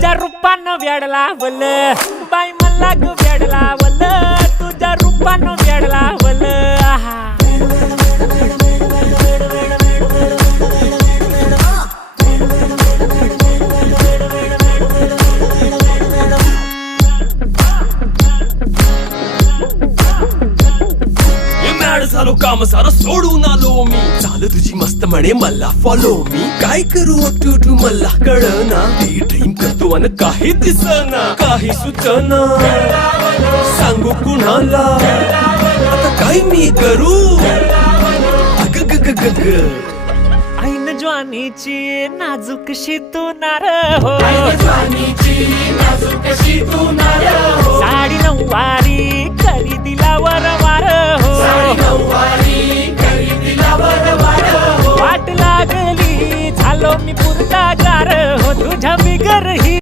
तुझ्या रूपानं वेड लावल बाई मला ग वेड लावल तुझ्या रूपानं वेड लावल आहा झालो काम सारं सोडून आलो मी चाल तुझी मस्त म्हणे मला फॉलो मी काय करू टू मला कळना ती ड्रीम करतो अन काही दिसना काही सुचना सांगू कुणाला आता काय मी करू अग ग ग ग ग ऐन ज्वानीची नाजूकशी तू नार हो साडी नऊवारी करी दिला वरवार हो वाट लागली झालो मी पुरता गार हो तुझ्या बिगर ही